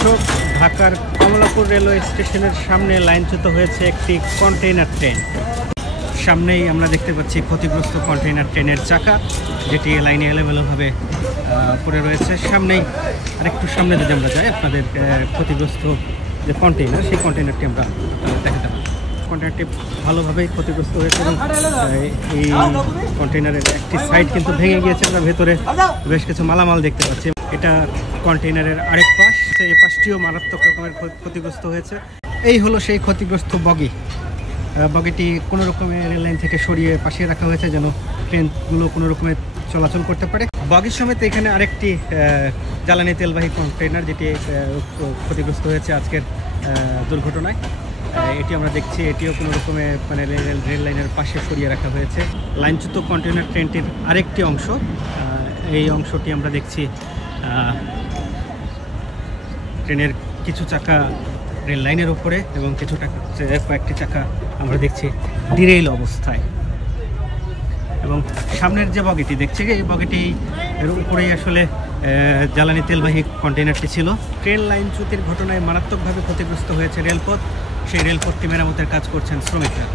দর্শক, ঢাকার কমলাপুর রেলওয়ে স্টেশনের সামনে লাইনচ্যুত হয়েছে একটি কন্টেইনার ট্রেন। সামনেই আমরা দেখতে পাচ্ছি ক্ষতিগ্রস্ত কন্টেইনার ট্রেনের চাকা, যেটি লাইনে এলোমেলোভাবে পড়ে রয়েছে। সামনেই আরেকটু সামনে যদি আমরা যাই, আপনাদের ক্ষতিগ্রস্ত যে কন্টেইনার, সেই কন্টেইনারটি আমরা দেখাতে পারি। কন্টেইনারটি ভালোভাবেই ক্ষতিগ্রস্ত হয়েছে এবং এই কন্টেইনারের একটি সাইড কিন্তু ভেঙে গিয়েছে। আমরা ভেতরে বেশ কিছু মালামাল দেখতে পাচ্ছি। এটা কন্টেইনারের আরেক পাশ, সেই পাশটিও মারাত্মক রকমের ক্ষতিগ্রস্ত হয়েছে। এই হলো সেই ক্ষতিগ্রস্ত বগিটি কোনো রকমের রেল লাইন থেকে সরিয়ে পাশে রাখা হয়েছে, যেন ট্রেনগুলো কোনো রকমের চলাচল করতে পারে। বগির সমেত এখানে আরেকটি জ্বালানি তেলবাহী কন্টেইনার, যেটি ক্ষতিগ্রস্ত হয়েছে আজকের দুর্ঘটনায়। এটি আমরা দেখছি, এটিও কোনো রকমের মানে রেল লাইনের পাশে সরিয়ে রাখা হয়েছে। লাইনচ্যুত কন্টেইনার ট্রেনটির আরেকটি অংশ, এই অংশটি আমরা দেখছি ট্রেনের কিছু চাকা রেল লাইনের উপরে এবং কয়েকটি চাকা আমরা দেখছি ডিরেইল অবস্থায়। এবং সামনের যে বগিটি দেখছি, এই বগিটি এর উপরেই আসলে জ্বালানি তেলবাহী কন্টেইনারটি ছিল। ট্রেন লাইনচ্যুতির ঘটনায় মারাত্মকভাবে ক্ষতিগ্রস্ত হয়েছে রেলপথ। সেই রেলপথটি মেরামতের কাজ করছেন শ্রমিকরা।